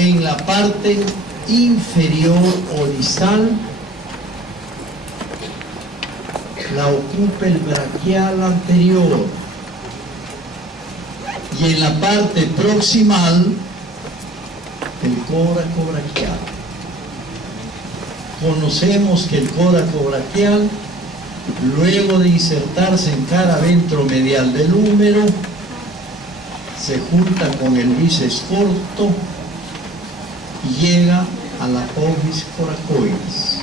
en la parte inferior horizontal la ocupa el braquial anterior y en la parte proximal el coracobraquial. Conocemos que el coracobraquial, luego de insertarse en cara ventromedial del húmero, se junta con el bíceps corto y llega a la apófisis coracoides.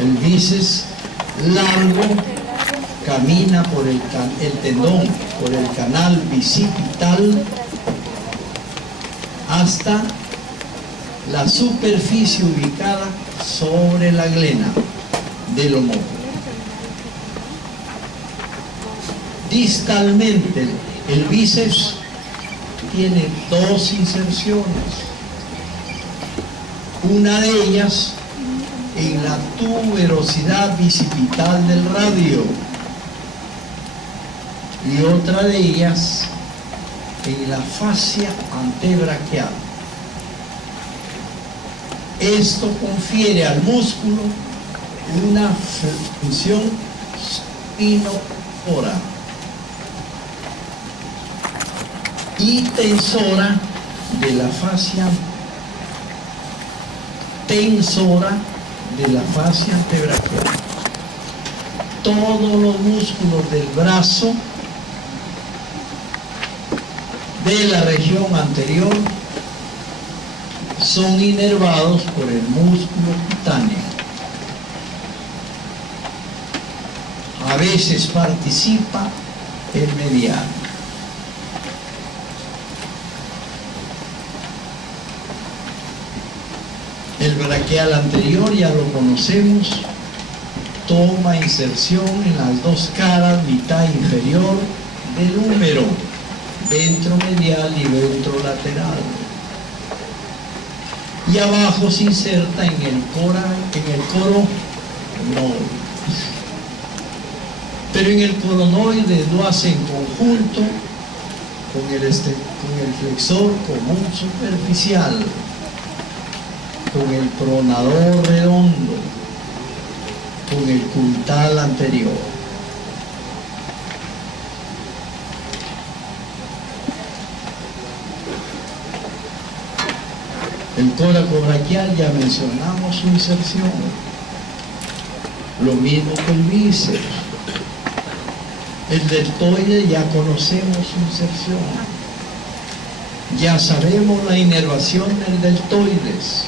El bíceps largo camina por el tendón, por el canal bicipital hasta la superficie ubicada sobre la glena del homóplato. Distalmente, el bíceps tiene dos inserciones. Una de ellas en la tuberosidad bicipital del radio y otra de ellas en la fascia antebraquial. Esto confiere al músculo una función supinofora y tensora de la fascia antebraquial. Todos los músculos del brazo de la región anterior son inervados por el músculo cutáneo. A veces participa el mediano. El braquial anterior ya lo conocemos, toma inserción en las dos caras, mitad inferior del húmero, ventromedial y ventrolateral. Y abajo se inserta en el coronoide. Pero en el coronoide lo hace en conjunto con el flexor común superficial, con el pronador redondo, con el cubital anterior. El coracobraquial ya mencionamos su inserción, lo mismo que el bíceps. El deltoide ya conocemos su inserción, ya sabemos la inervación del deltoides.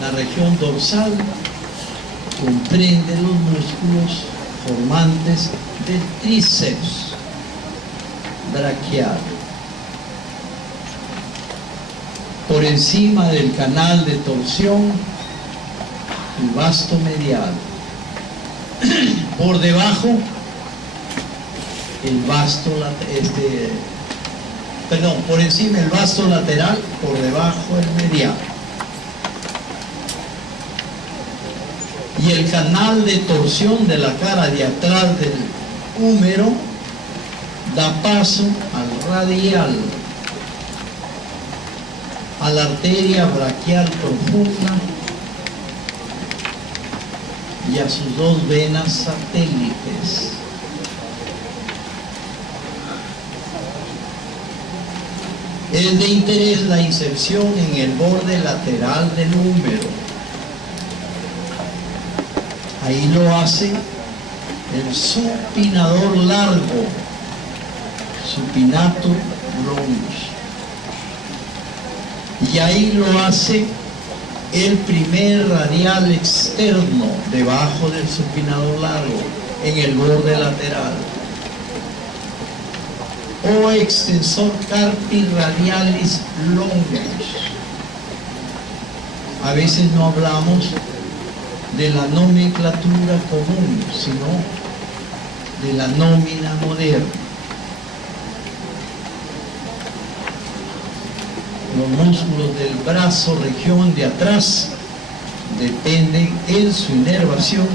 La región dorsal comprende los músculos formantes del tríceps braquial. Por encima del canal de torsión, el vasto medial. Por debajo, el vasto por encima el vasto lateral, por debajo el medial. Y el canal de torsión de la cara de atrás del húmero da paso al radial, a la arteria braquial profunda y a sus dos venas satélites. Es de interés la inserción en el borde lateral del húmero. Ahí lo hace el supinador largo, supinator longus. Y ahí lo hace el primer radial externo debajo del supinador largo, en el borde lateral. O extensor carpi radialis longus. A veces no hablamos de la nomenclatura común, sino de la nómina moderna. Los músculos del brazo, región de atrás, dependen en su inervación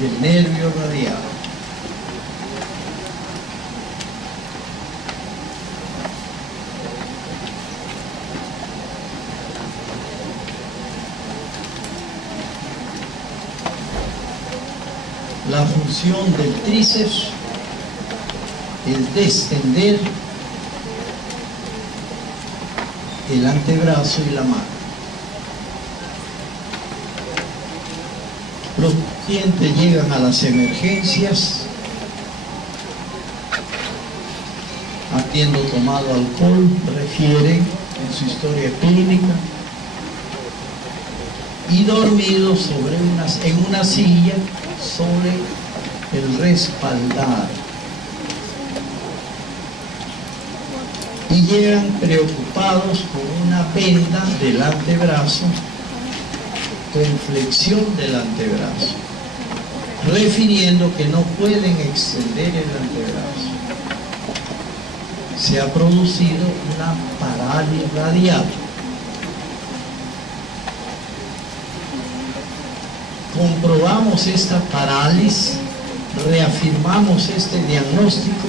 del nervio radial. La función del tríceps es descender el antebrazo y la mano. Los pacientes llegan a las emergencias habiendo tomado alcohol, refieren en su historia clínica, y dormidos en una silla sobre el respaldar. Y llegan preocupados con una venda del antebrazo, con flexión del antebrazo, refiriendo que no pueden extender el antebrazo. Se ha producido una parálisis radial. Comprobamos esta parálisis, reafirmamos este diagnóstico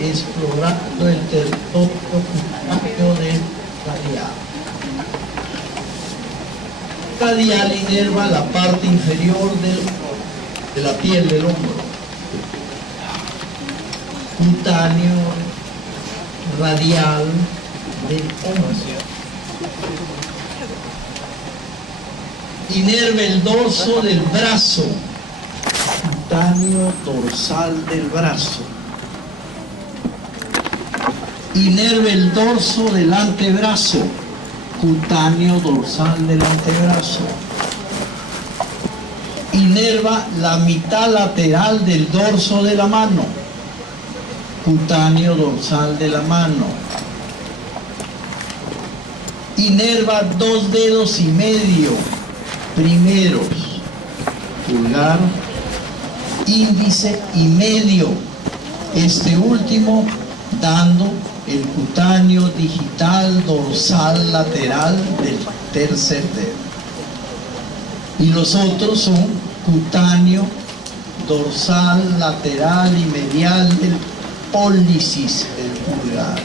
explorando el territorio cutáneo del radial. Radial inerva la parte inferior de la piel del hombro. Cutáneo radial del hombro. Inerva el dorso del brazo, cutáneo dorsal del brazo. Inerva el dorso del antebrazo, cutáneo dorsal del antebrazo. Inerva la mitad lateral del dorso de la mano, cutáneo dorsal de la mano. Inerva 2 dedos y medio primeros, pulgar, índice y medio, este último dando el cutáneo digital dorsal lateral del tercer dedo. Y los otros son cutáneo dorsal lateral y medial del pólicis del pulgar.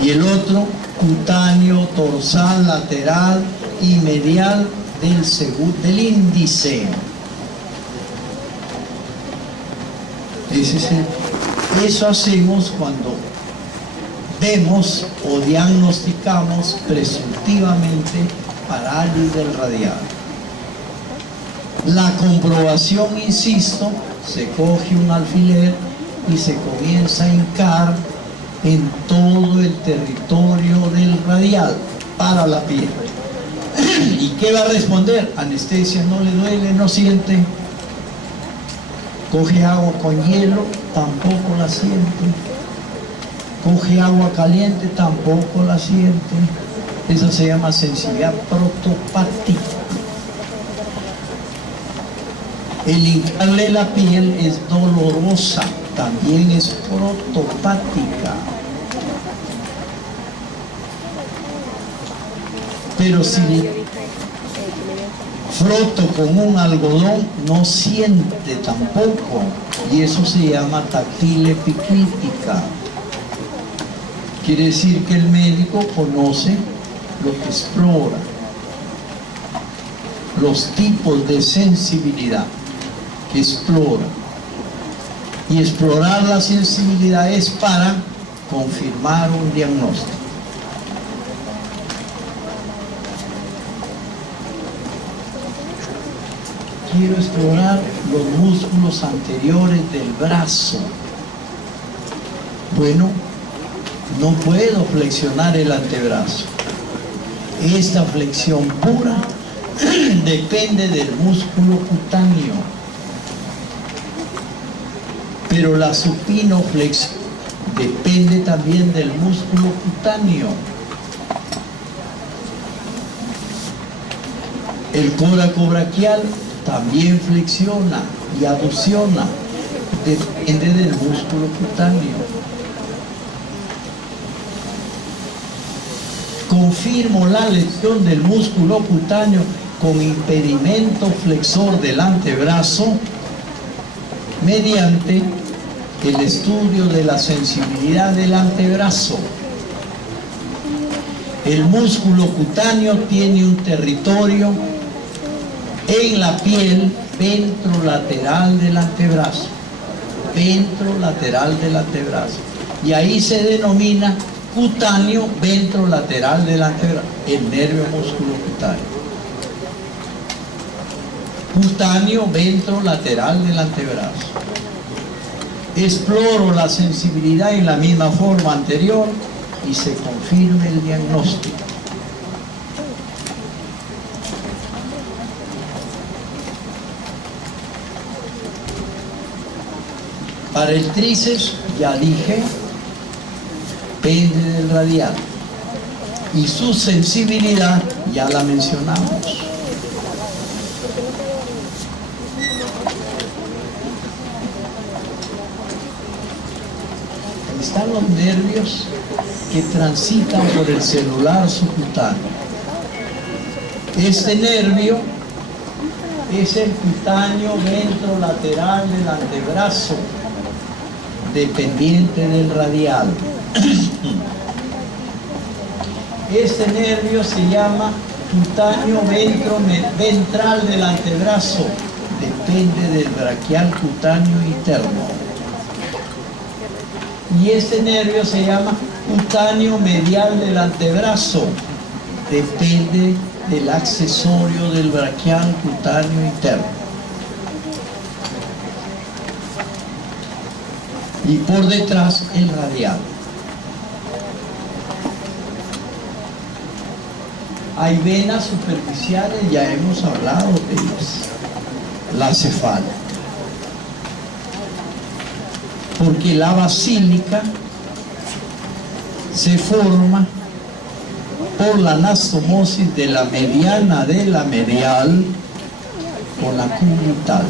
Y el otro cutáneo dorsal lateral y medial del índice. Eso hacemos cuando vemos o diagnosticamos presuntivamente parálisis del radial. La comprobación, insisto, se coge un alfiler y se comienza a hincar en todo el territorio del radial para la piel. ¿Y qué va a responder? Anestesia, no le duele, no siente. Coge agua con hielo, tampoco la siente. Coge agua caliente, tampoco la siente. Esa se llama sensibilidad protopática. El hincarle la piel es dolorosa, también es protopática. Pero si froto con un algodón, no siente tampoco, y eso se llama táctil epicrítica. Quiere decir que el médico conoce lo que explora, los tipos de sensibilidad que explora. Y explorar la sensibilidad es para confirmar un diagnóstico. Quiero explorar los músculos anteriores del brazo. Bueno, no puedo flexionar el antebrazo. Esta flexión pura depende del músculo cutáneo. Pero la supinoflexión depende también del músculo cutáneo. El coracobraquial también flexiona y aduciona, depende del músculo cutáneo. Confirmo la lesión del músculo cutáneo con impedimento flexor del antebrazo mediante el estudio de la sensibilidad del antebrazo. El músculo cutáneo tiene un territorio en la piel ventrolateral del antebrazo. Ventrolateral del antebrazo. Y ahí se denomina cutáneo ventrolateral del antebrazo, el nervio musculocutáneo. Cutáneo ventrolateral del antebrazo. Exploro la sensibilidad en la misma forma anterior y se confirma el diagnóstico. Para el tríceps, ya dije, pende del radial. Y su sensibilidad, ya la mencionamos. Están los nervios que transitan por el celular subcutáneo. Este nervio es el cutáneo ventrolateral del antebrazo, dependiente del radial. Este nervio se llama cutáneo ventral del antebrazo, depende del braquial cutáneo interno. Y este nervio se llama cutáneo medial del antebrazo, depende del accesorio del braquial cutáneo interno. Y por detrás el radial. Hay venas superficiales, ya hemos hablado de ellas. La cefálica. Porque la basílica se forma por la anastomosis de la mediana de la medial con la cubital.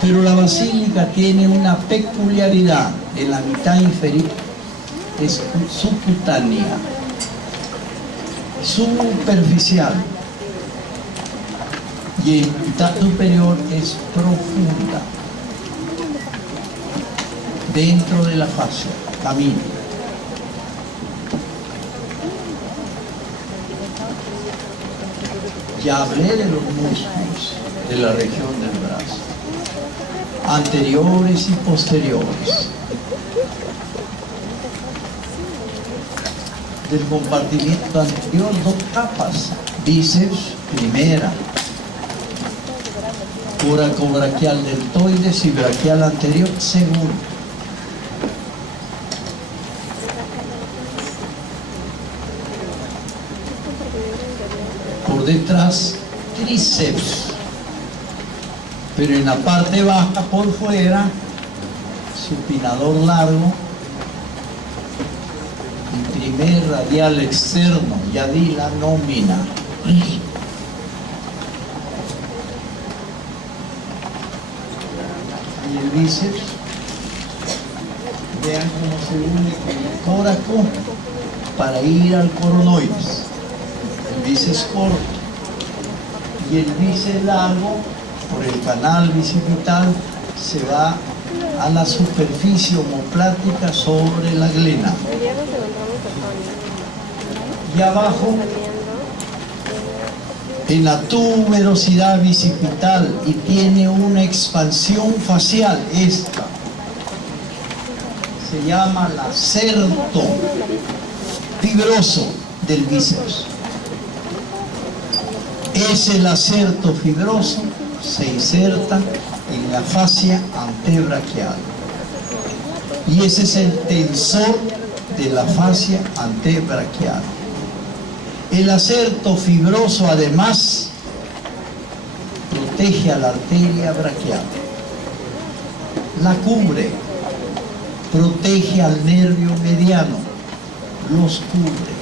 Pero la basílica tiene una peculiaridad: en la mitad inferior es subcutánea, superficial, y en la mitad superior es profunda, dentro de la fascia, camina. Ya hablé de los músculos de la región del brazo, anteriores y posteriores. Del compartimiento anterior, dos capas: bíceps, primera, coracobraquial deltoides y braquial anterior, segunda. Por detrás, tríceps, pero en la parte baja, por fuera, supinador largo y primer radial externo, ya di la nómina. Y el bíceps, vean cómo se une con el coraco para ir al coronoides. El bíceps corto y el bíceps largo por el canal bicipital se va a la superficie omoplática sobre la glena. Y abajo, en la tuberosidad bicipital, y tiene una expansión facial, esta se llama el acerto fibroso del bíceps. Ese lacerto fibroso se inserta en la fascia antebraquial y ese es el tensor de la fascia antebraquial. El lacerto fibroso además protege a la arteria braquial, la cubre, protege al nervio mediano, los cubre.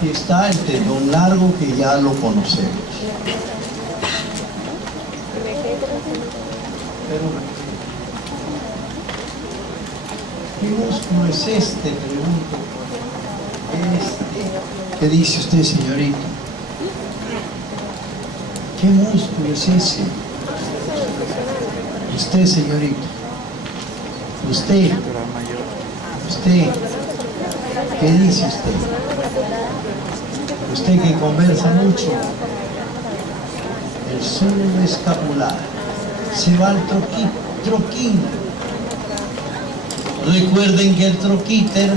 Aquí está el tendón largo, que ya lo conocemos. Pero, ¿qué músculo es este? Pregunto. ¿Qué dice usted, señorita? ¿Qué músculo es ese? Usted, señorita. Usted. ¿Qué dice usted? Usted que conversa mucho. El surdo escapular. Se va al troquín. Recuerden que el troquíter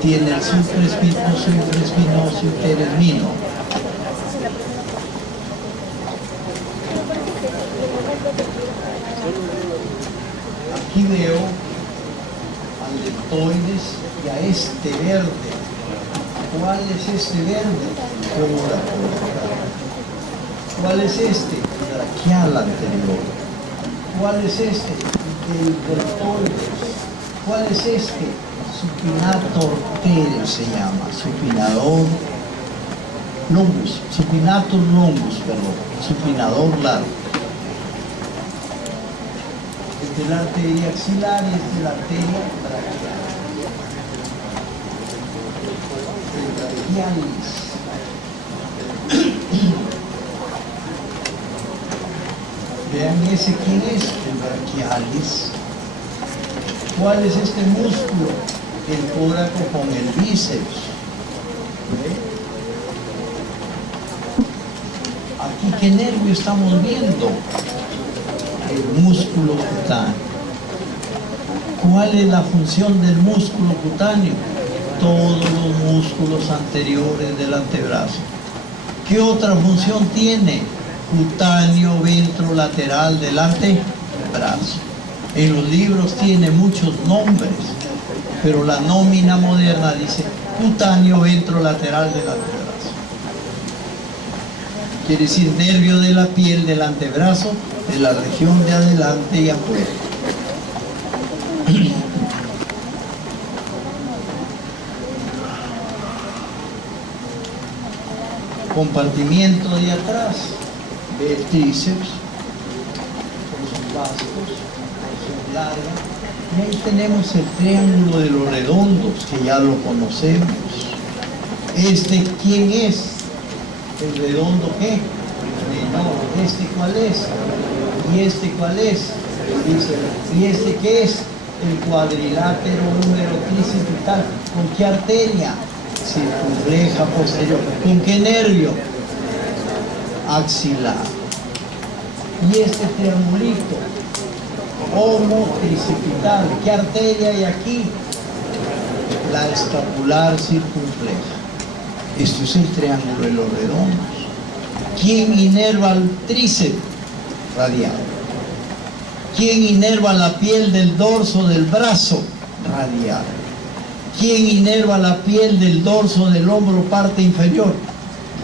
tiene el supraespinoso, infraespinoso y teresmino. Aquí veo al deltoides y a este verde. ¿Cuál es este verde? ¿Cuál es este? Braquial anterior. ¿Cuál es este? El deltoides. ¿Cuál es este? Supinator arterio se llama. Supinador longus. Supinator longus, perdón. Supinador largo. Esta es la arteria axilar y esta es la arteria braquial. El braquialis. Vean ese, ¿quién es? El braquialis. ¿Cuál es este músculo? El córaco con el bíceps. ¿Ve? Aquí, ¿qué nervio estamos viendo? El músculo cutáneo. ¿Cuál es la función del músculo cutáneo? Todos los músculos anteriores del antebrazo. ¿Qué otra función tiene? Cutáneo ventrolateral del antebrazo. En los libros tiene muchos nombres, pero la nómina moderna dice cutáneo ventrolateral del antebrazo. Quiere decir nervio de la piel del antebrazo, de la región de adelante y afuera. Compartimiento de atrás, ve el tríceps, con sus vastos, porción larga. Y ahí tenemos el triángulo de los redondos, que ya lo conocemos. ¿Este quién es? ¿El redondo qué? No, ¿este cuál es? ¿Y este cuál es? Dice, ¿y este qué es? El cuadrilátero número tricipital. ¿Con qué arteria? Circunfleja posterior. ¿Con qué nervio? Axilar. Y este triangulito, homotricipital. ¿Qué arteria hay aquí? La escapular circunfleja. Esto es el triángulo de los redondos. ¿Quién inerva el tríceps? Radial. ¿Quién inerva la piel del dorso del brazo? Radial. ¿Quién inerva la piel del dorso del hombro, parte inferior?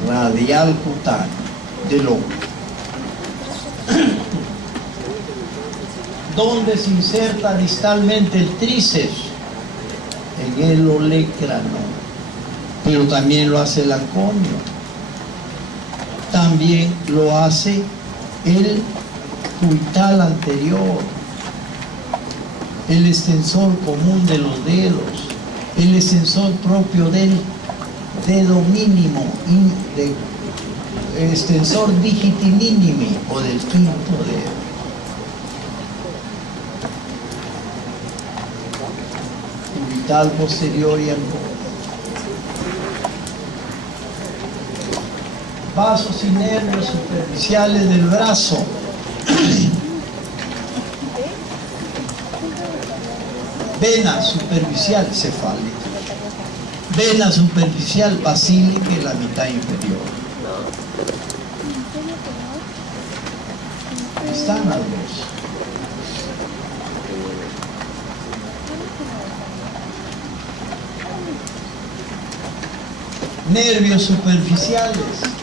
Radial cutáneo del hombro. ¿Dónde se inserta distalmente el tríceps? En el olecrano. Pero también lo hace el aconio. También lo hace el cubital anterior, el extensor común de los dedos, el extensor propio del dedo mínimo, extensor digiti minimi o del quinto dedo. Cubital posterior y anterior. Vasos y nervios superficiales del brazo. Vena superficial cefálica. Vena superficial basílica en la mitad inferior. Están las dos. Nervios superficiales.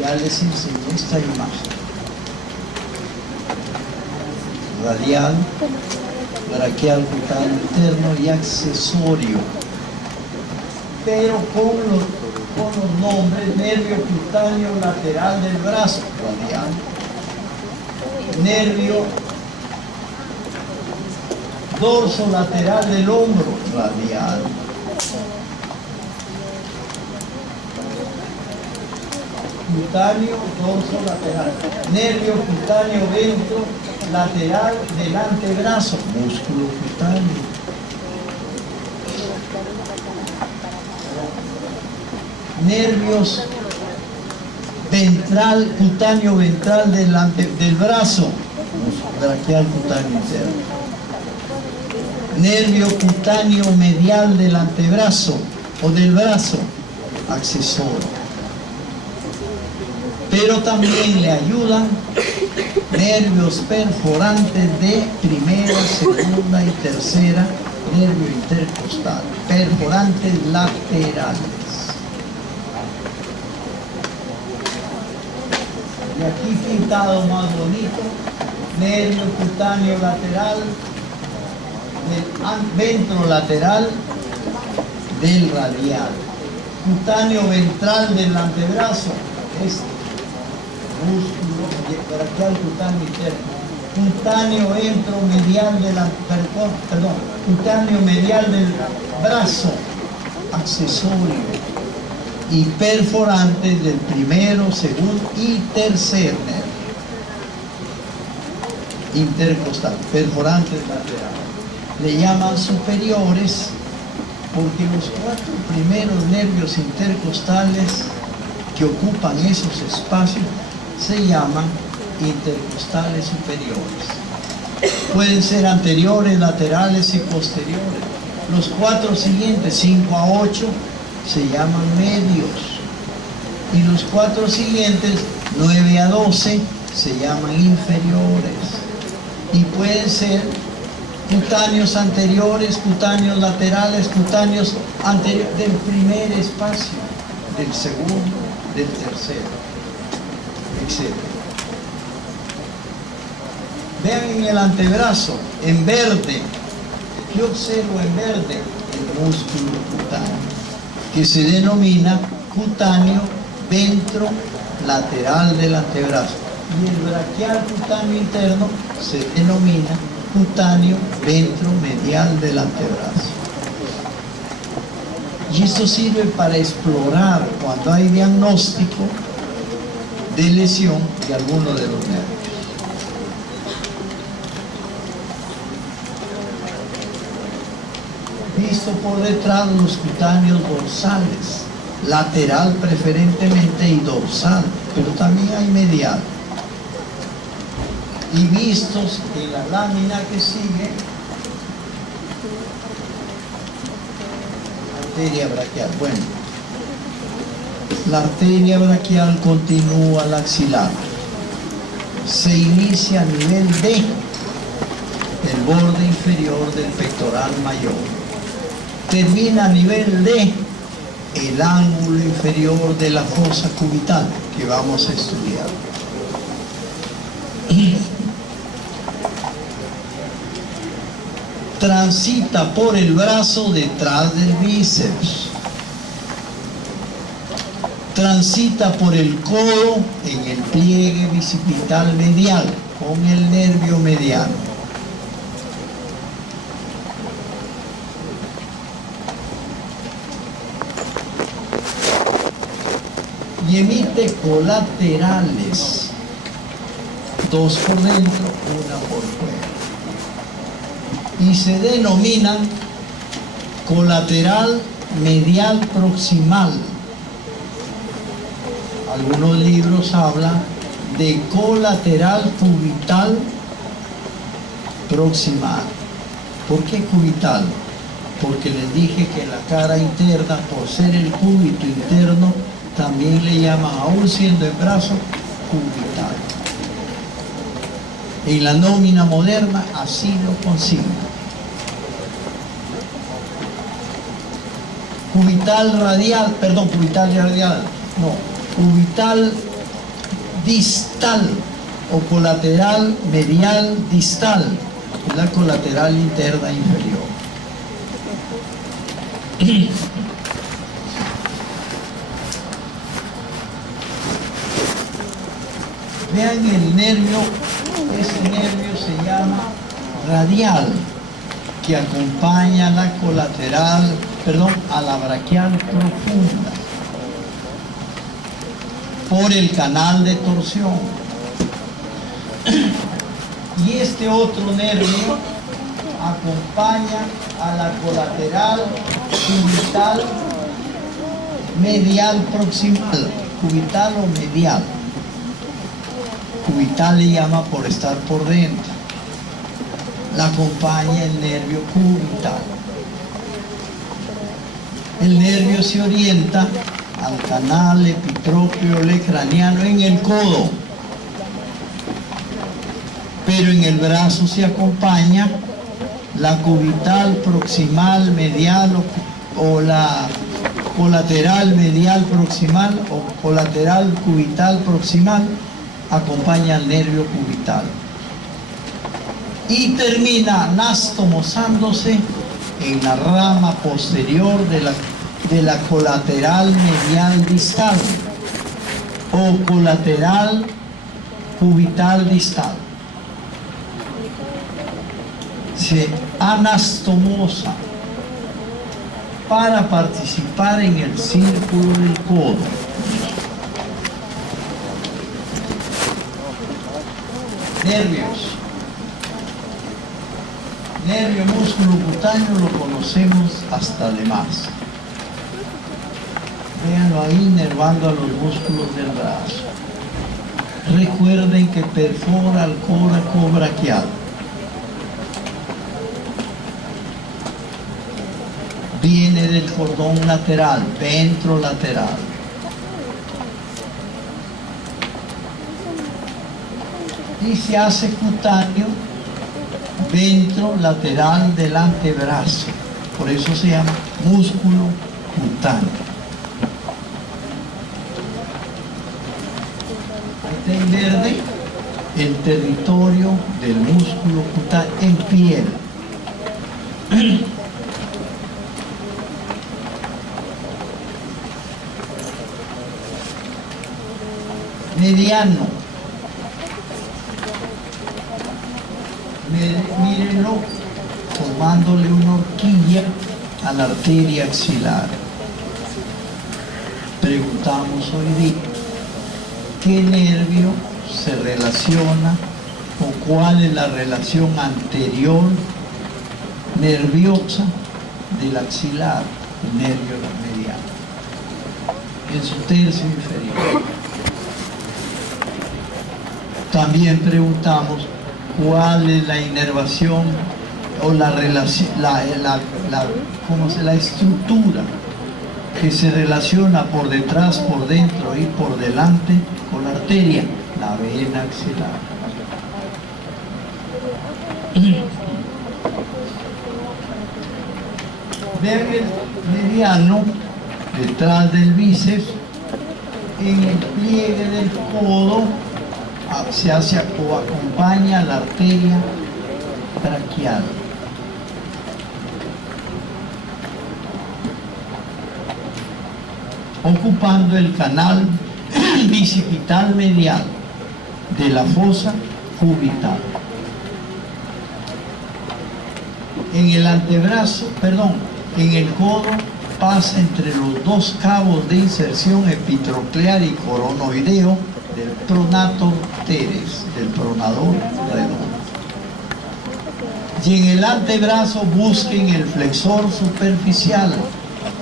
Ya les enseñé esta imagen. Radial, braquial, cutáneo interno y accesorio. Pero con los nombres: nervio cutáneo lateral del brazo, radial. Nervio dorso lateral del hombro, radial. Cutáneo dorso lateral. Nervio cutáneo ventro lateral del antebrazo, músculo cutáneo. nervios ventral, cutáneo ventral del brazo, braquial cutáneo interno. Nervio cutáneo medial del antebrazo o del brazo, accesorio. Pero también le ayudan nervios perforantes de primera, segunda y tercera, nervio intercostal, perforantes laterales. Y aquí pintado más bonito, nervio cutáneo lateral, ventrolateral del radial, cutáneo ventral del antebrazo, músculo braquial cutáneo interno, cutáneo entromedial cutáneo medial del brazo, accesorio, y perforantes del primero, segundo y tercer nervio intercostal, perforantes laterales. Le llaman superiores porque los 4 primeros nervios intercostales que ocupan esos espacios se llaman intercostales superiores. Pueden ser anteriores, laterales y posteriores. Los 4 siguientes, 5 a 8, se llaman medios. Y los 4 siguientes, 9 a 12, se llaman inferiores. Y pueden ser cutáneos anteriores, cutáneos laterales, cutáneos anteriores del primer espacio, del segundo, del tercero, etc. Vean en el antebrazo, en verde, ¿qué observo en verde? El músculo cutáneo, que se denomina cutáneo ventrolateral del antebrazo. Y el braquial cutáneo interno se denomina cutáneo ventromedial del antebrazo. Y esto sirve para explorar cuando hay diagnóstico de lesión de alguno de los nervios. Visto por detrás, los cutáneos dorsales, lateral preferentemente y dorsal, pero también hay medial. Y vistos en la lámina que sigue, arteria braquial. Bueno, la arteria braquial continúa al axilar, se inicia a nivel de el borde inferior del pectoral mayor, termina a nivel de el ángulo inferior de la fosa cubital que vamos a estudiar. Transita por el brazo detrás del bíceps, transita por el codo en el pliegue bicipital medial con el nervio mediano. Y emite colaterales, 2 por dentro, 1 por fuera. Y se denominan colateral medial proximal. Algunos libros hablan de colateral cubital proximal. ¿Por qué cubital? Porque les dije que la cara interna, por ser el cúbito interno, también le llaman, aún siendo el brazo, cubital. En la nómina moderna así lo consigna. Cubital radial, no, cubital distal o colateral medial distal, la colateral interna inferior. Vean el nervio, ese nervio se llama radial, que acompaña la colateral, a la braquial profunda por el canal de torsión. Y este otro nervio acompaña a la colateral cubital medial proximal, cubital o medial. Cubital le llama por estar por dentro. La acompaña el nervio cubital. El nervio se orienta al canal epitropio-craneano en el codo, pero en el brazo se acompaña la cubital proximal medial o la colateral medial proximal o colateral cubital proximal, acompaña al nervio cubital y termina anastomosándose en la rama posterior de la colateral medial distal o colateral cubital distal. Se anastomosa para participar en el círculo del codo. Nervios. Nervio músculo cutáneo lo conocemos hasta de más. Véanlo ahí inervando a los músculos del brazo. Recuerden que perfora el córaco braquial. Viene del cordón lateral, ventrolateral. Y se hace cutáneo ventrolateral del antebrazo. Por eso se llama músculo cutáneo. Ahí está en verde el territorio del músculo cutáneo en piel. Mediano. Mírenlo formándole una horquilla a la arteria axilar. Preguntamos hoy día, ¿qué nervio se relaciona o cuál es la relación anterior nerviosa del axilar, el nervio mediano, en su tercio inferior? También preguntamos cuál es la inervación o la relación, la estructura que se relaciona por detrás, por dentro y por delante con la arteria, la vena axilar. Vean el mediano detrás del bíceps, en el pliegue del codo se hace o acompaña la arteria braquial. Ocupando el canal bicipital medial de la fosa cubital. En el antebrazo, en el codo pasa entre los dos cabos de inserción epitroclear y coronoideo del pronator teres, del pronador redondo. Y en el antebrazo busquen el flexor superficial,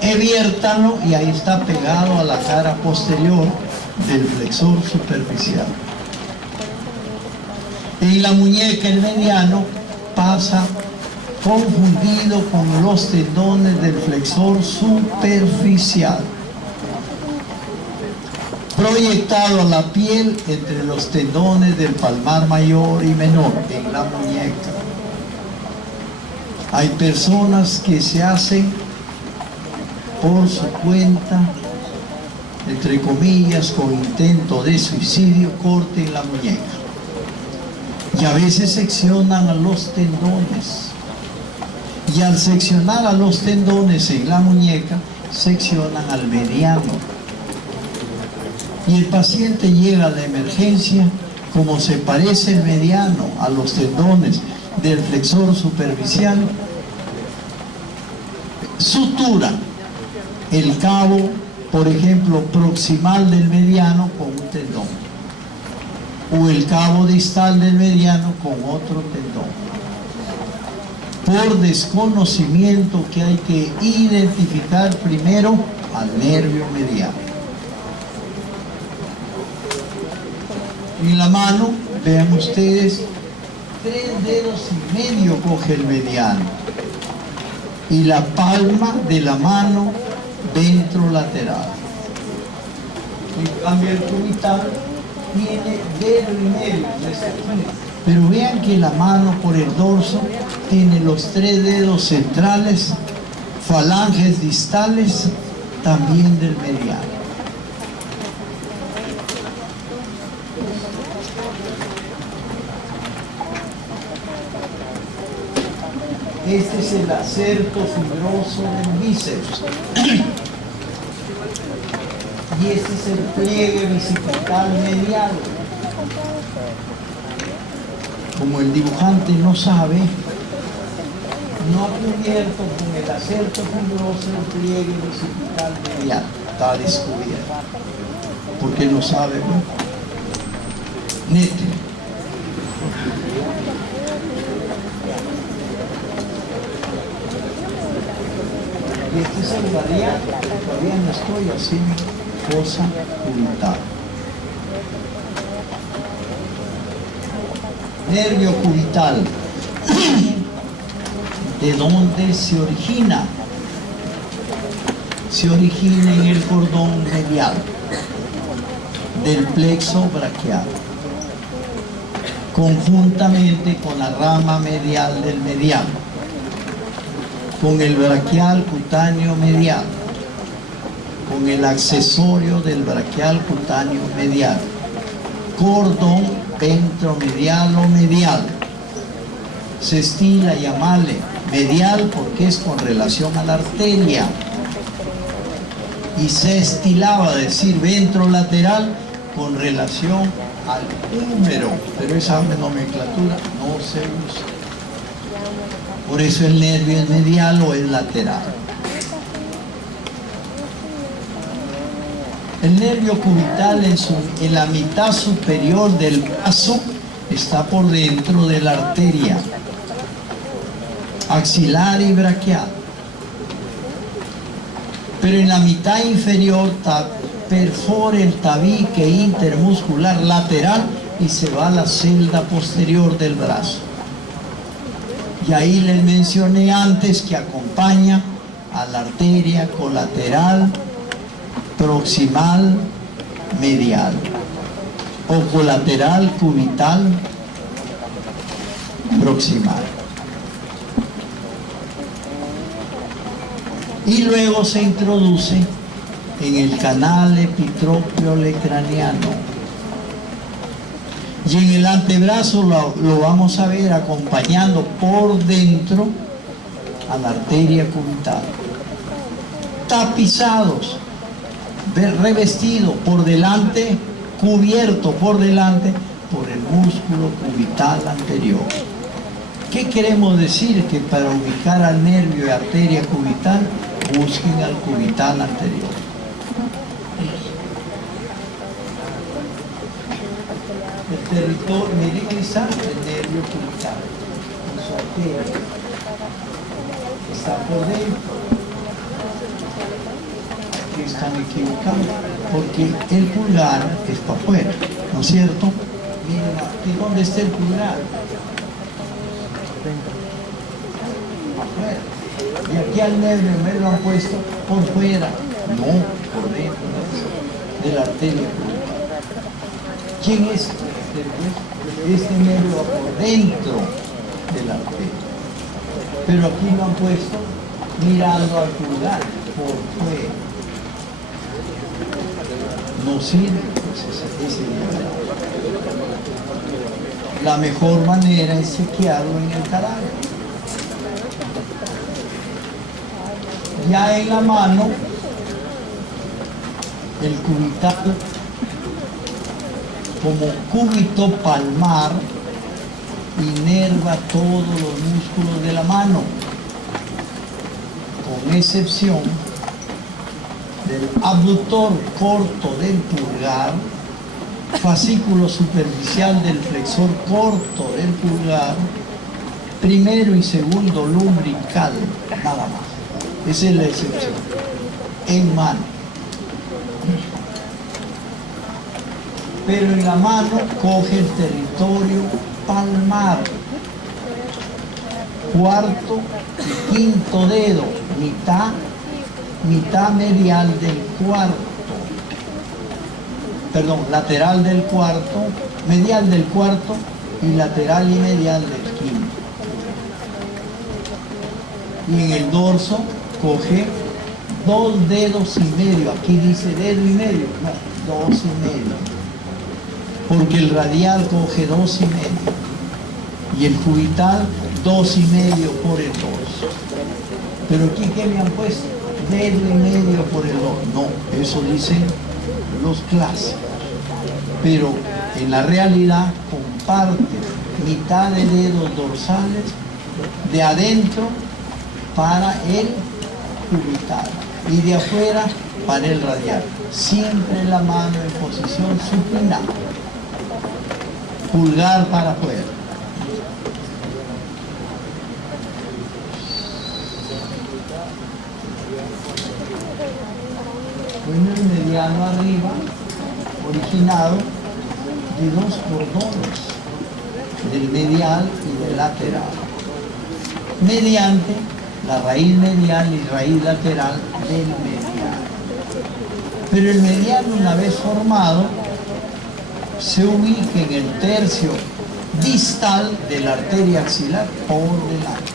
eviértanlo y ahí está pegado a la cara posterior del flexor superficial. En la muñeca el mediano pasa confundido con los tendones del flexor superficial, proyectado a la piel entre los tendones del palmar mayor y menor en la muñeca. Hay personas que se hacen por su cuenta, entre comillas, con intento de suicidio, corte en la muñeca. Y a veces seccionan a los tendones. Y al seccionar a los tendones en la muñeca, seccionan al mediano. Y el paciente llega a la emergencia, como se parece el mediano a los tendones del flexor superficial, sutura el cabo, por ejemplo, proximal del mediano con un tendón, o el cabo distal del mediano con otro tendón. Por desconocimiento que hay que identificar primero al nervio medial. En la mano, vean ustedes, 3 dedos y medio coge el mediano y la palma de la mano ventrolateral. En cambio el cubital tiene dedo y medio, pero vean que la mano por el dorso tiene los 3 dedos centrales, falanges distales también del mediano. Este es el acerto fibroso del bíceps. Y este es el pliegue bicipital medial. Como el dibujante no sabe, no ha cubierto con el acerto fibroso el pliegue bicipital medial. Está descubierto. Porque no sabe, ¿no? Neto. Y este es el variante, todavía no estoy haciendo fosa cubital. Nervio cubital. ¿De dónde se origina? Se origina en el cordón medial del plexo braquial, conjuntamente con la rama medial del mediano, con el braquial cutáneo medial, con el accesorio del braquial cutáneo medial, cordón ventromedial o medial. Se estila llamarle medial porque es con relación a la arteria, y se estilaba decir ventrolateral con relación al húmero, pero esa nomenclatura no se usa. Por eso el nervio es medial o es lateral. El nervio cubital en la mitad superior del brazo está por dentro de la arteria axilar y braquial. Pero en la mitad inferior perfora el tabique intermuscular lateral y se va a la celda posterior del brazo. Y ahí les mencioné antes que acompaña a la arteria colateral proximal medial o colateral cubital proximal. Y luego se introduce en el canal epitropio-lecraniano. Y en el antebrazo lo vamos a ver acompañando por dentro a la arteria cubital. Tapizados, revestido por delante, cubierto por delante por el músculo cubital anterior. ¿Qué queremos decir? Que para ubicar al nervio y arteria cubital, busquen al cubital anterior. El territorio, miren el nervio cubital, en su arteria, está por dentro. Aquí están equivocados, porque el pulgar es para afuera, ¿no es cierto? Miren aquí, ¿dónde está el pulgar? Afuera. Y aquí al nervio me lo han puesto por fuera, no por dentro de la arteria cubital. ¿Quién es este nervio por dentro de la arteria? Pero aquí lo han puesto mirando al pulgar por fuera. No sirve pues ese nivel. La mejor manera es chequearlo en el cadáver. Ya en la mano, el cubital como cúbito palmar inerva todos los músculos de la mano, con excepción del abductor corto del pulgar, fascículo superficial del flexor corto del pulgar, primero y segundo lumbrical, nada más. Esa es la excepción. en mano. Pero en la mano coge el territorio palmar, cuarto y quinto dedo, mitad medial del cuarto, perdón, lateral del cuarto, medial del cuarto y lateral y medial del quinto. Y en el dorso coge 2 dedos y medio, aquí dice dedo y medio, no, 2 y medio, porque el radial coge 2 y medio y el cubital 2 y medio por el dorso. Pero aquí que me han puesto dedo y medio por el dorso, no, eso dicen los clásicos, pero en la realidad comparte mitad de dedos dorsales de adentro para el cubital y de afuera para el radial, siempre la mano en posición supinada, pulgar para afuera. Bueno, el mediano arriba, originado de 2 cordones, del medial y del lateral, mediante la raíz medial y raíz lateral del mediano. Pero el mediano, una vez formado, se ubica en el tercio distal de la arteria axilar por delante.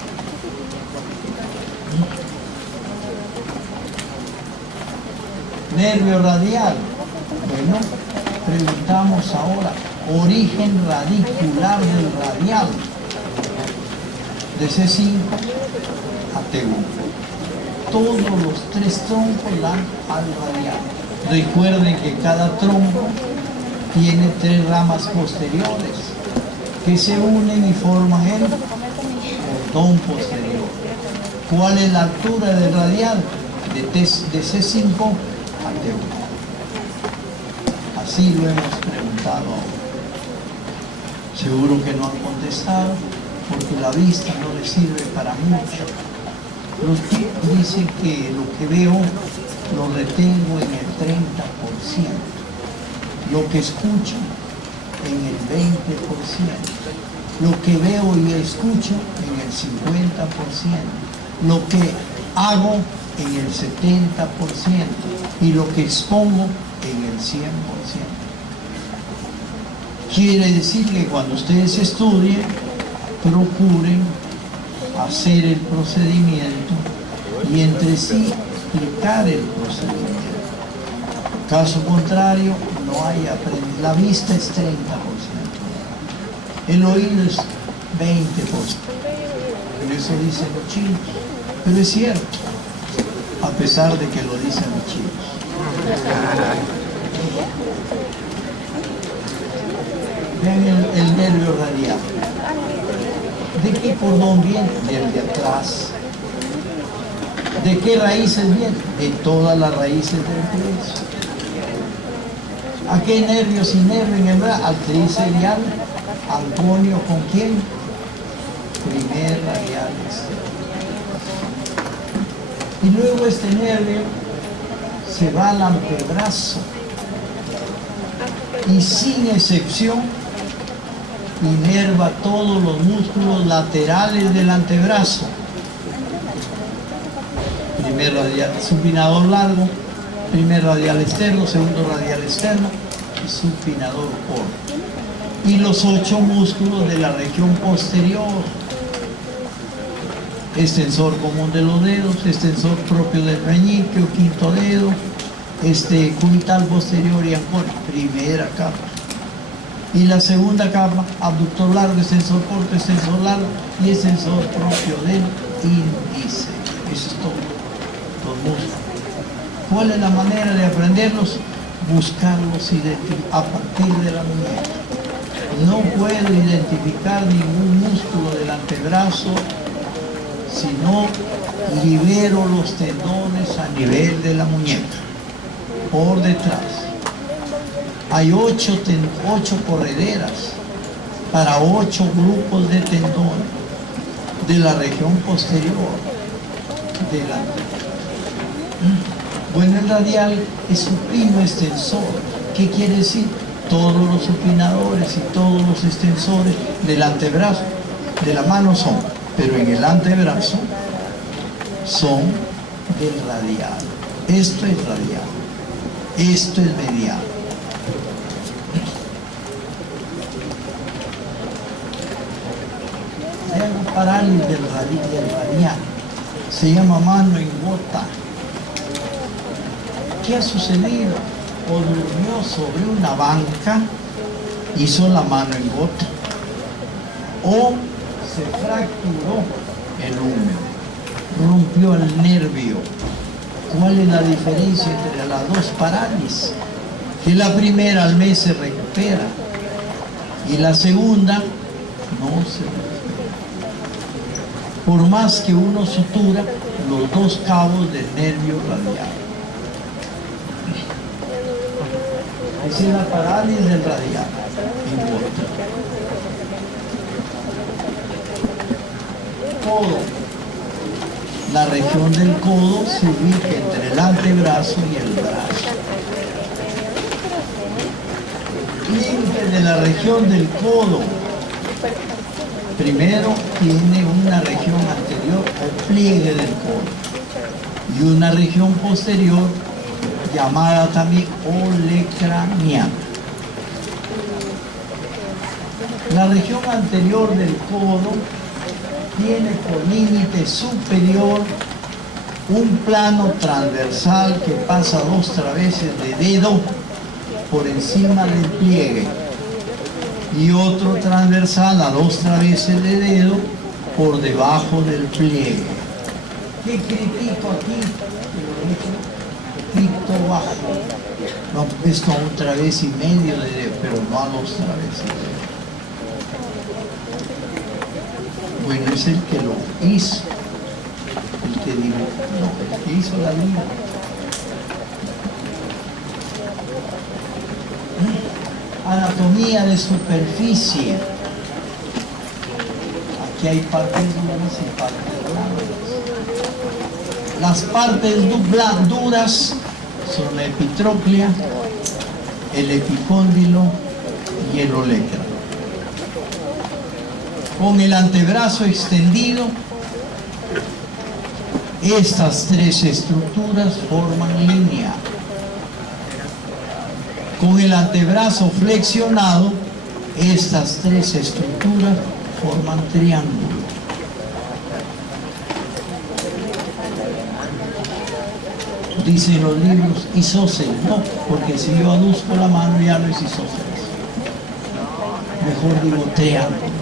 Nervio radial. Bueno, preguntamos ahora, origen radicular del radial, de C5 a T1. Todos los 3 troncos dan al radial. Recuerden que cada tronco tiene 3 ramas posteriores que se unen y forman el cordón posterior. ¿Cuál es la altura del radial? De C5 a T1. Así lo hemos preguntado ahora. Seguro que no han contestado porque la vista no les sirve para mucho. Los chicos dicen que lo que veo lo retengo en el 30%, lo que escucho en el 20%, lo que veo y escucho en el 50%, lo que hago en el 70% y lo que expongo en el 100%. Quiere decir que cuando ustedes estudien, procuren hacer el procedimiento y entre sí explicar el procedimiento. Caso contrario, no hay aprendizaje. La vista es 30%, el oído es 20%. Pero eso dicen los chinos. Pero es cierto, a pesar de que lo dicen los chinos. Vean el nervio radial. ¿De qué cordón viene? Del de atrás. ¿De qué raíces viene? De todas las raíces del brazo. ¿A qué nervios inerven el brazo? Al triserial, Antonio, ¿con quién? Primer radial externo. Y luego este nervio se va al antebrazo y sin excepción inerva todos los músculos laterales del antebrazo. Primer radial supinador largo, primer radial externo, segundo radial externo y supinador corto. Y los 8 músculos de la región posterior. Extensor común de los dedos, extensor propio del meñique o quinto dedo, cubital posterior y ancor, primera capa. Y la segunda capa, abductor largo, extensor corto, extensor largo y extensor propio del índice. Eso es todo, los músculos. ¿Cuál es la manera de aprenderlos? Buscarlos a partir de la muñeca. No puedo identificar ningún músculo del antebrazo si no libero los tendones a nivel de la muñeca, por detrás. Hay 8 correderas para 8 grupos de tendones de la región posterior delante. Bueno, el radial es supino extensor. ¿Qué quiere decir? Todos los supinadores y todos los extensores del antebrazo, de la mano son, pero en el antebrazo son del radial. Esto es radial, esto es medial. Hay algo parálisis del radial, se llama mano en gota. ¿Qué ha sucedido? O durmió sobre una banca, hizo la mano en gota, o se fracturó el húmero, rompió el nervio. ¿Cuál es la diferencia entre las dos parálisis? Que la primera al mes se recupera y la segunda no se recupera. Por más que uno sutura los dos cabos del nervio radial. Esa es la parálisis del radial. Codo. La región del codo se ubica entre el antebrazo y el brazo. Límite de la región del codo. Primero tiene una región anterior o pliegue del codo y una región posterior llamada también olecraniana. La región anterior del codo tiene por límite superior un plano transversal que pasa 2 traveses de dedo por encima del pliegue y otro transversal a 2 traveses de dedo por debajo del pliegue. ¿Qué critico aquí? Pito bajo. Lo han puesto a 1 través y medio de dedo, pero no a 2 traveses de dedo. Bueno, es el que lo hizo, el que dijo, no, el que hizo la línea. Anatomía de superficie. Aquí hay partes duras y partes blandas. Las partes duras son la epitróclea, el epicóndilo y el olecra. Con el antebrazo extendido, estas 3 estructuras forman línea. Con el antebrazo flexionado, estas 3 estructuras forman triángulo. Dicen los libros isósceles, no, porque si yo aduzco la mano ya no es isósceles. Mejor digo triángulo.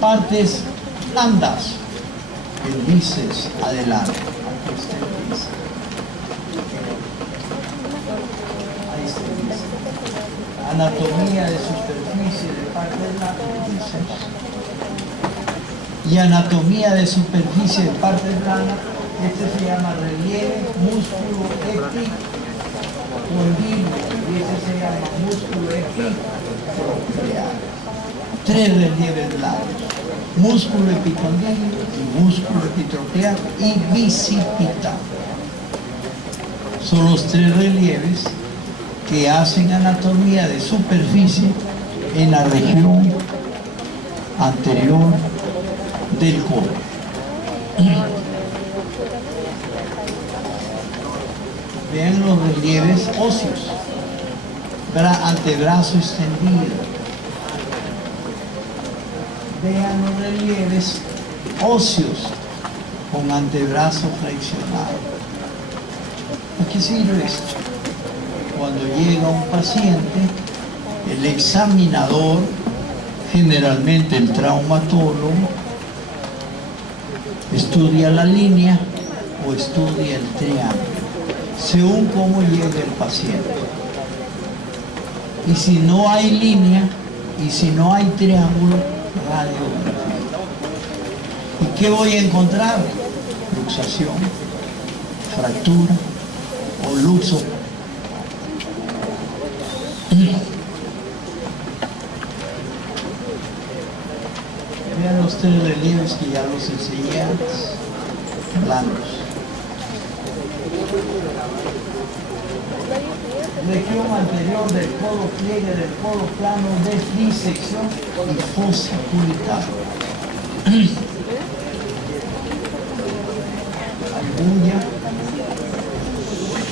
Partes blandas. El bíceps adelante. Aquí está el bíceps. Ahí está el bíceps. Anatomía de superficie de parte blanda. Y anatomía de superficie de parte blanda. Este se llama relieve, músculo epicondilo. Y ese se llama músculo epicondiliar. 3 relieves blandos: músculo epicondilo y músculo epitroclear y bicipital. Son los 3 relieves que hacen anatomía de superficie en la región anterior del codo. Vean los relieves óseos. Antebrazo extendido. Vean los relieves óseos con antebrazo flexionado. ¿A qué sirve esto? Cuando llega un paciente, el examinador, generalmente el traumatólogo, estudia la línea o estudia el triángulo, según cómo llega el paciente. Y si no hay línea y si no hay triángulo, radiografía. ¿Y qué voy a encontrar? Luxación, fractura o luxo. Vean los tres relieves que ya los enseñé antes, planos. Región anterior del codo, pliegue del codo, plano de disección y fosa cubital. Alguna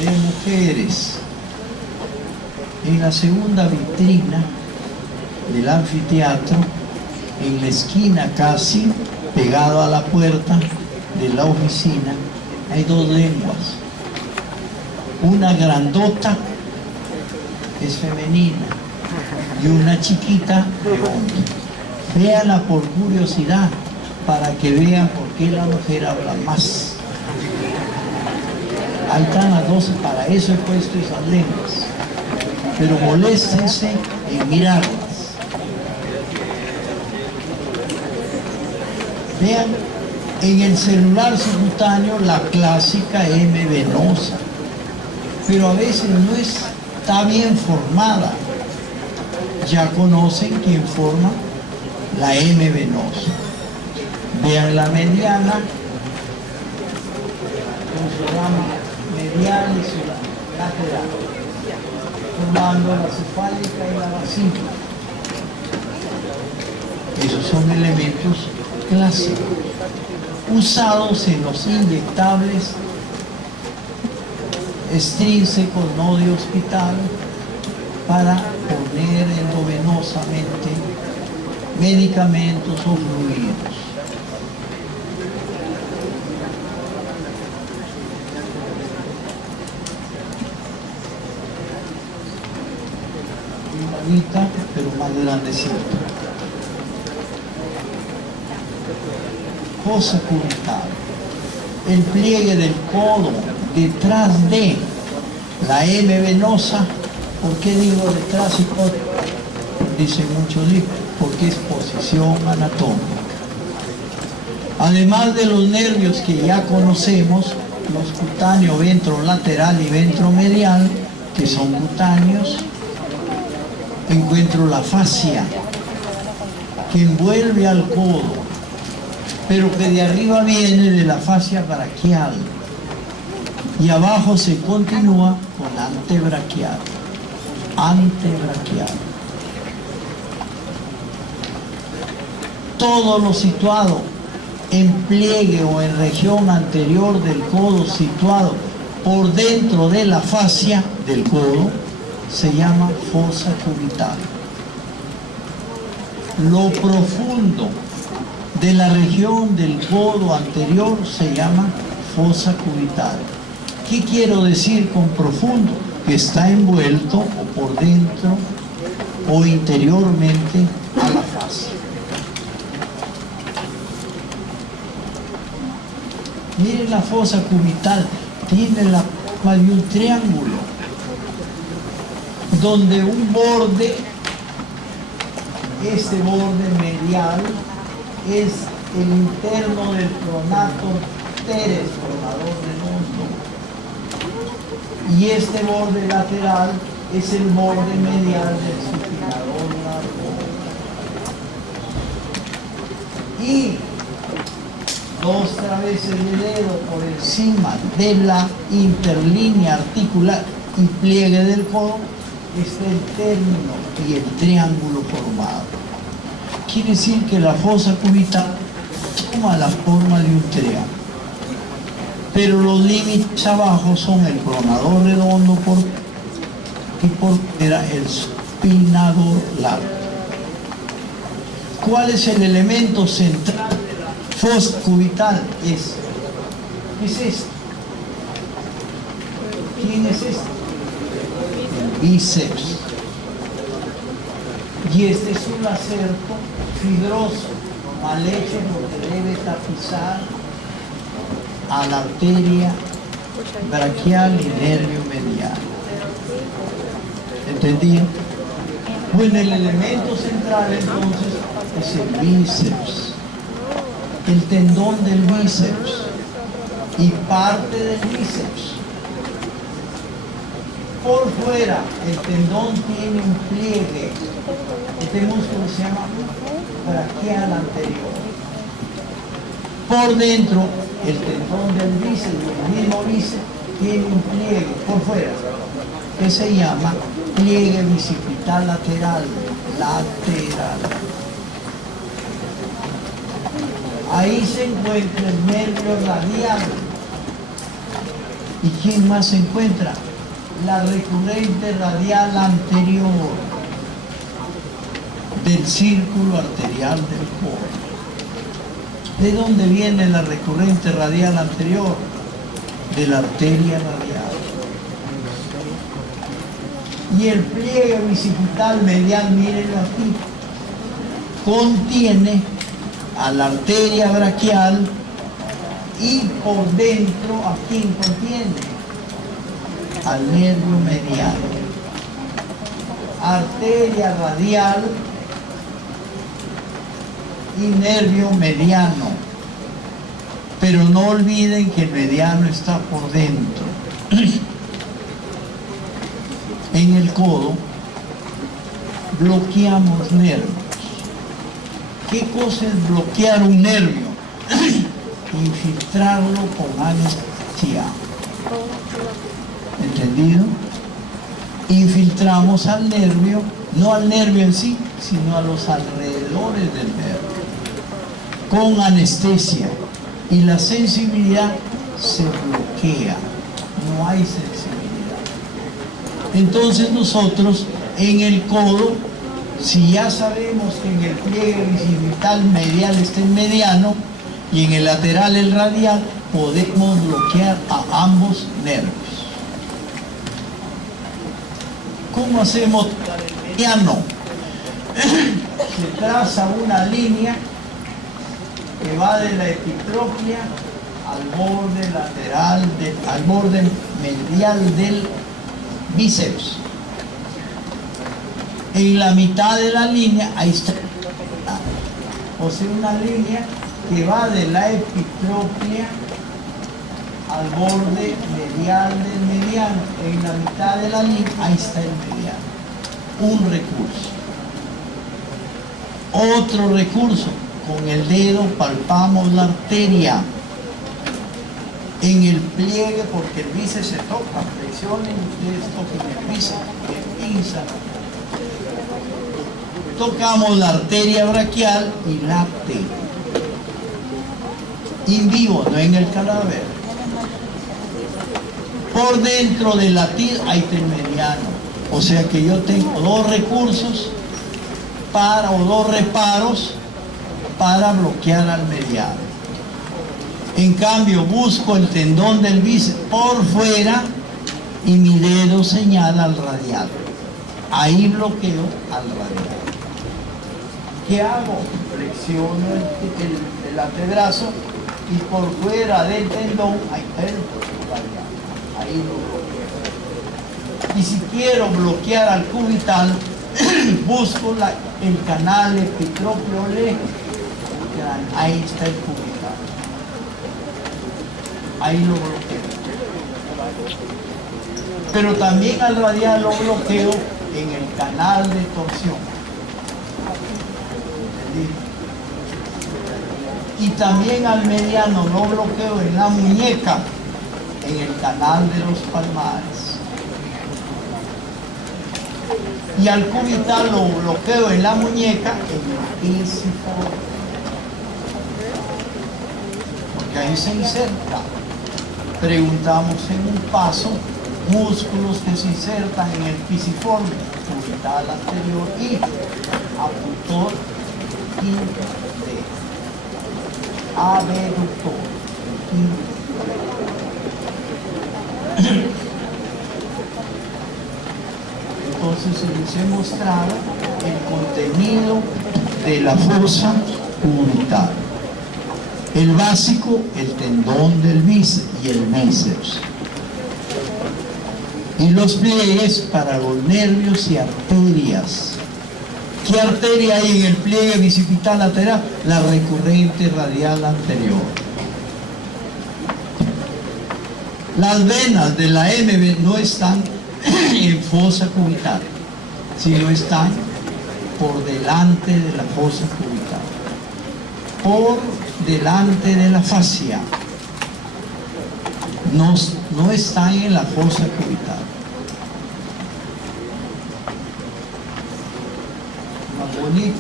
de mujeres. En la segunda vitrina del anfiteatro, en la esquina casi, pegado a la puerta de la oficina, hay dos lenguas. Una grandota es femenina y una chiquita de hombre. Véanla por curiosidad, para que vean por qué la mujer habla más. Ahí están las dos, para eso he puesto esas lenguas. Pero moléstense en mirarlas. Vean, en el celular subcutáneo la clásica M venosa, pero a veces no está bien formada. Ya conocen quién forma la M venosa. Vean la mediana, con su rama medial y su lateral, formando la cefálica y la basílica. Esos son elementos clásicos, usados en los inyectables extrínsecos no de hospital para poner endovenosamente medicamentos o fluidos. Igualita, pero más grandecita. Fosa cubital. El pliegue del codo detrás de la M venosa. ¿Por qué digo detrás y codo? Dicen muchos libros, porque es posición anatómica. Además de los nervios que ya conocemos, los cutáneo ventrolateral y ventromedial, que son cutáneos, encuentro la fascia, que envuelve al codo, pero que de arriba viene de la fascia braquial y abajo se continúa con antebraquial. Antebraquial. Todo lo situado en pliegue o en región anterior del codo, situado por dentro de la fascia del codo, se llama fosa cubital. Lo profundo de la región del codo anterior se llama fosa cubital. ¿Qué quiero decir con profundo? Que está envuelto o por dentro o interiormente a la fascia. Miren la fosa cubital, tiene la forma de un triángulo, donde un borde, este borde medial, es el interno del pronato teres, pronador redondo, y este borde lateral es el borde medial del supinador largo. Y dos veces de dedo por encima de la interlínea articular y pliegue del codo está el término y el triángulo formado. Quiere decir que la fosa cubital toma la forma de un triángulo, pero los límites abajo son el pronador redondo y por fuera el supinador largo. ¿Cuál es el elemento central de la fosa cubital? ¿Qué es esto? ¿Quién es esto? El bíceps. Y este es un lacerto fibroso, mal hecho, porque debe tapizar a la arteria braquial y nervio medial. ¿Entendido? Bueno, el elemento central entonces es el bíceps, el tendón del bíceps y parte del bíceps. Por fuera, el tendón tiene un pliegue. Este músculo se llama braquial anterior. Por dentro, el tendón del bíceps y el mismo bíceps tiene un pliegue por fuera que se llama pliegue bicipital lateral. Ahí se encuentra el nervio radial. ¿Y quién más se encuentra? La recurrente radial anterior del círculo arterial del codo. ¿De dónde viene la recurrente radial anterior? De la arteria radial. Y el pliegue bicipital medial, mírenlo aquí, contiene a la arteria braquial y por dentro, ¿a quién contiene? Al nervio mediano. Arteria radial y nervio mediano. Pero no olviden que el mediano está por dentro. En el codo bloqueamos nervios. ¿Qué cosa es bloquear un nervio? Infiltrarlo con anestesia. ¿Entendido? Infiltramos al nervio, no al nervio en sí, sino a los alrededores del nervio, con anestesia. Y la sensibilidad se bloquea, no hay sensibilidad. Entonces nosotros en el codo, si ya sabemos que en el pliegue bicipital medial está el mediano y en el lateral el radial, podemos bloquear a ambos nervios. ¿Cómo hacemos el mediano? Se traza una línea que va de la epitropia al borde lateral, al borde medial del bíceps. En la mitad de la línea, ahí está. O sea, una línea que va de la epitropia al borde medial del mediano. En la mitad de la línea, ahí está el mediano. Un recurso. Otro recurso. Con el dedo palpamos la arteria en el pliegue, porque el bíceps se toca. Flexionen ustedes, toquen el bíceps, el pinza. Tocamos la arteria braquial y la arteria. En vivo, no en el cadáver. Por dentro del latido hay el mediano. O sea que yo tengo dos recursos o dos reparos para bloquear al mediano. En cambio, busco el tendón del bíceps por fuera y mi dedo señala al radial. Ahí bloqueo al radial. ¿Qué hago? Flexiono el antebrazo y por fuera del tendón hay el radial. Ahí lo bloqueo. Y si quiero bloquear al cubital, busco el canal epitropio lejos. Ahí está el cubital. Ahí lo bloqueo. Pero también al radial lo bloqueo en el canal de torsión. Y también al mediano lo bloqueo en la muñeca, en el canal de los palmares. Y al cubital lo bloqueo en la muñeca, en el pisiforme. Porque ahí se inserta. Preguntamos en un paso músculos que se insertan en el pisiforme, cubital anterior y abductor y abductor. Entonces les he mostrado el contenido de la fosa cubital. El básico, el tendón del bíceps y el bíceps. Y los pliegues para los nervios y arterias. ¿Qué arteria hay en el pliegue bicipital lateral? La recurrente radial anterior. Las venas de la MB no están en fosa cubital, sino están por delante de la fosa cubital. Por delante de la fascia. No están en la fosa cubital. Más bonito.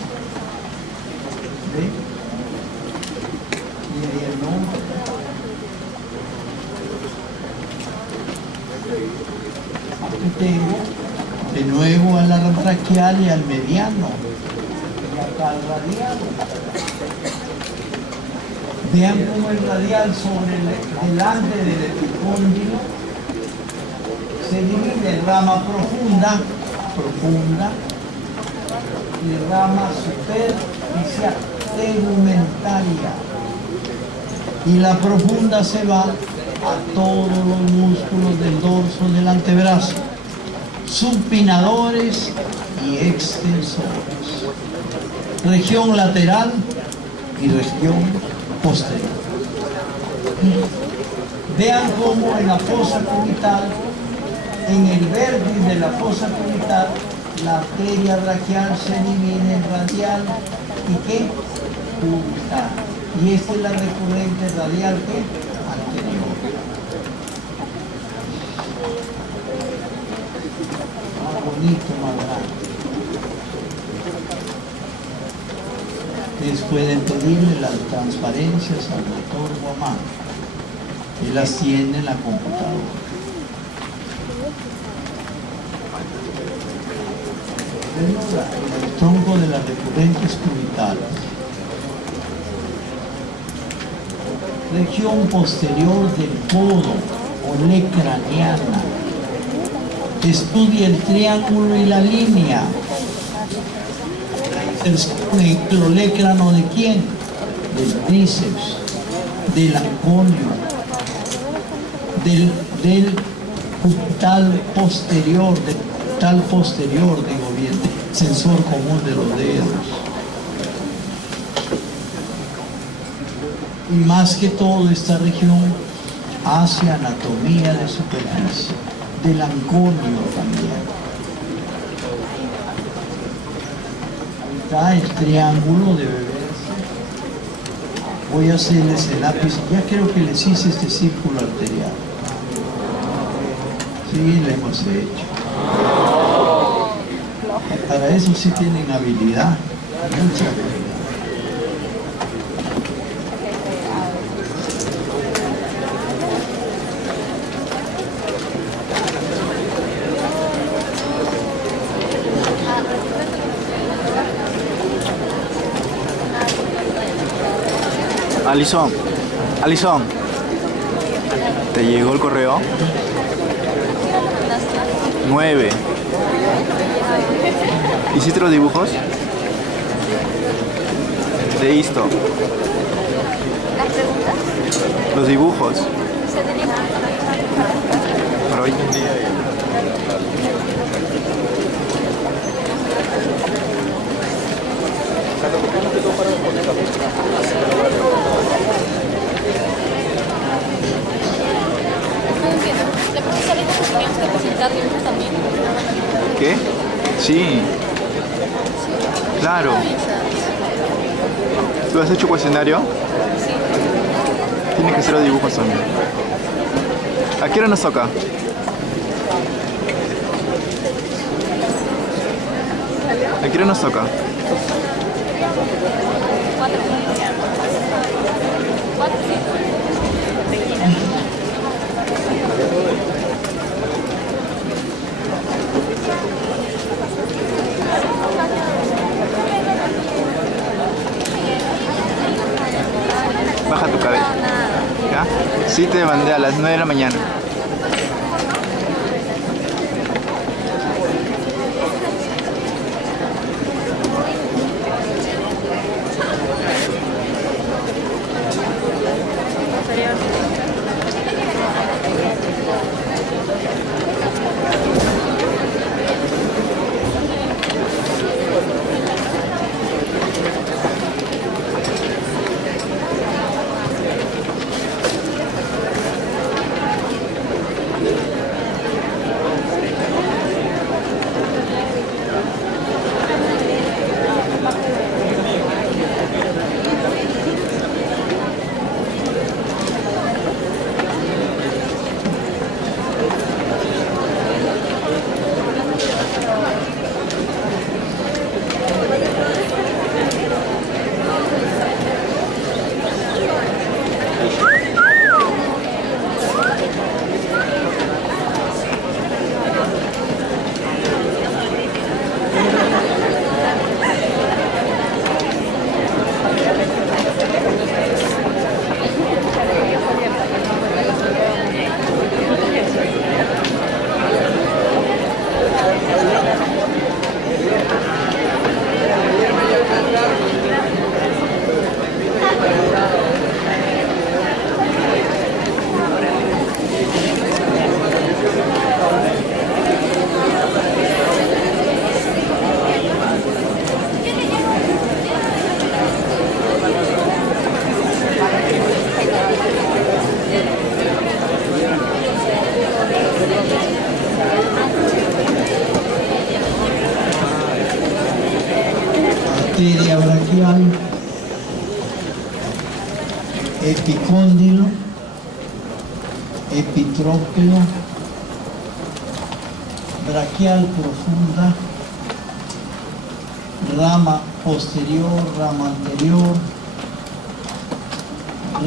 ¿Ve? Y ahí el nombre. Aquí tengo de nuevo a la braquial y al mediano. Y acá al radial. Vean cómo el radial delante del epicóndilo se divide en rama profunda y rama superficial, tegumentaria. Y la profunda se va a todos los músculos del dorso del antebrazo, supinadores y extensores. Región lateral y región posterior. Vean cómo en la fosa cubital, en el vértice de la fosa cubital, la arteria braquial se divide en radial y ¿qué? Cubital. Y esta es la recurrente radial ¿qué? Anterior. Más bonito, más grande. Ustedes pueden pedirle las transparencias al doctor Guamán. Él las tiene en la computadora. El tronco de las recurrentes cubitales. Región posterior del codo o le craneana. Estudia el triángulo y la línea. El clolécrano de quién? Del tríceps, del anconio, del cubital posterior, digo bien, sensor común de los dedos. Y más que todo esta región hace anatomía de superficie, del anconio también. Está el triángulo, debe verse. Voy a hacerles el lápiz. Ya creo que les hice este círculo arterial. Sí, lo hemos hecho. Para eso sí tienen habilidad, mucha habilidad. Alison, ¿te llegó el correo? 9. ¿Hiciste los dibujos? De esto. ¿Las preguntas? Los dibujos. Se tenía Para hoy en día. No entiendo. ¿Le profesor dijo que teníamos que presentar dibujos también? ¿Qué? Sí. Claro. ¿Tú has hecho cuestionario? Sí. Tienes que hacer los dibujos también. ¿A qué hora nos toca? ¿A qué hora nos toca? 4. 4, sí. Baja tu cabeza. ¿Ya? Sí, te mandé a las 9 de la mañana. arteria braquial, epicóndilo, epitróqueo, braquial profunda, rama posterior, rama anterior,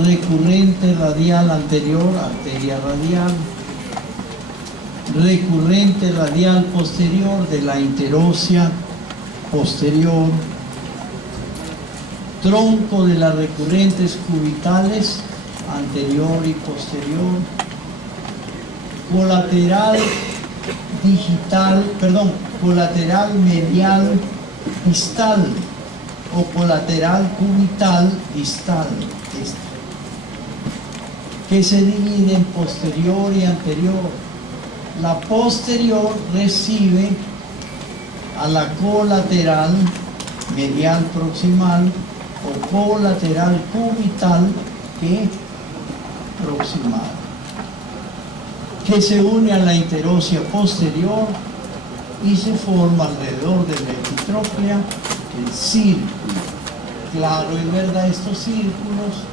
recurrente radial anterior, arteria radial, recurrente radial posterior de la interósea posterior, tronco de las recurrentes cubitales anterior y posterior, colateral medial distal o colateral cubital distal, que se divide en posterior y anterior. La posterior recibe a la colateral medial proximal o colateral cubital que proximal, que se une a la interósea posterior y se forma alrededor de la epitróclea el círculo. Claro y verdad, estos círculos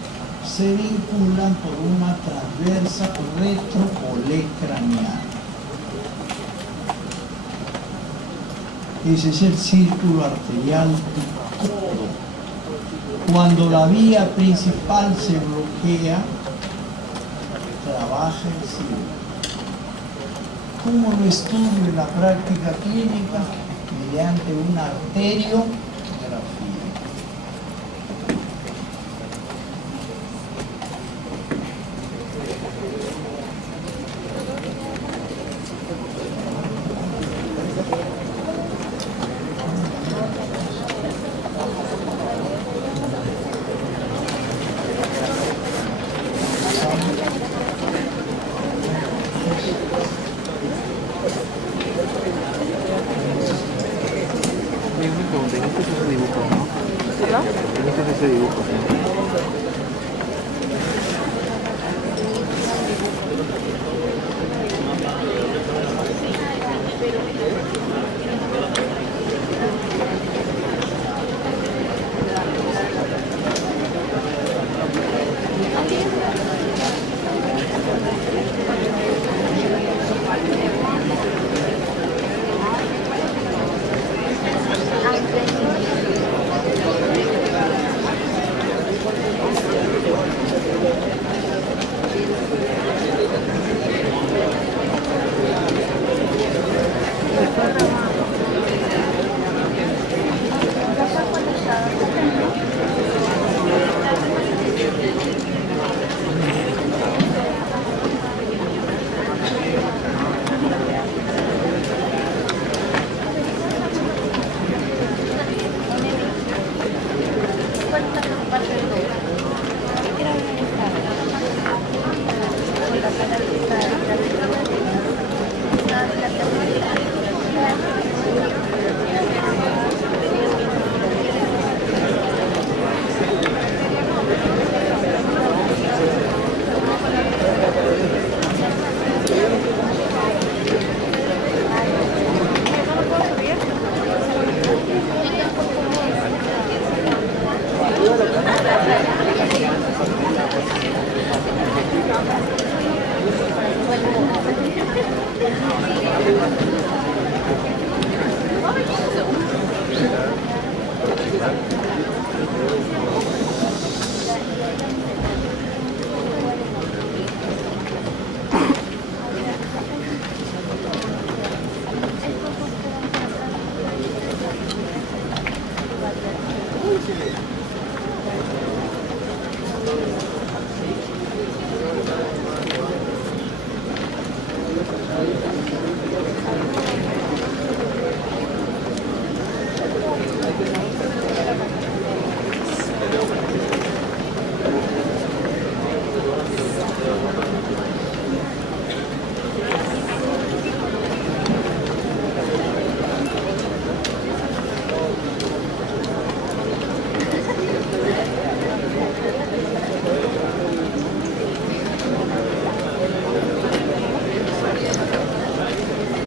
se vinculan por una transversa retropolecraneal. Ese es el círculo arterial todo. Cuando la vía principal se bloquea, trabaja el círculo. ¿Cómo lo estudio en la práctica clínica? Mediante una arteriografía. Dijiste ese dibujo, ¿no? ¿Perdón? Dijiste ese dibujo, ¿sí?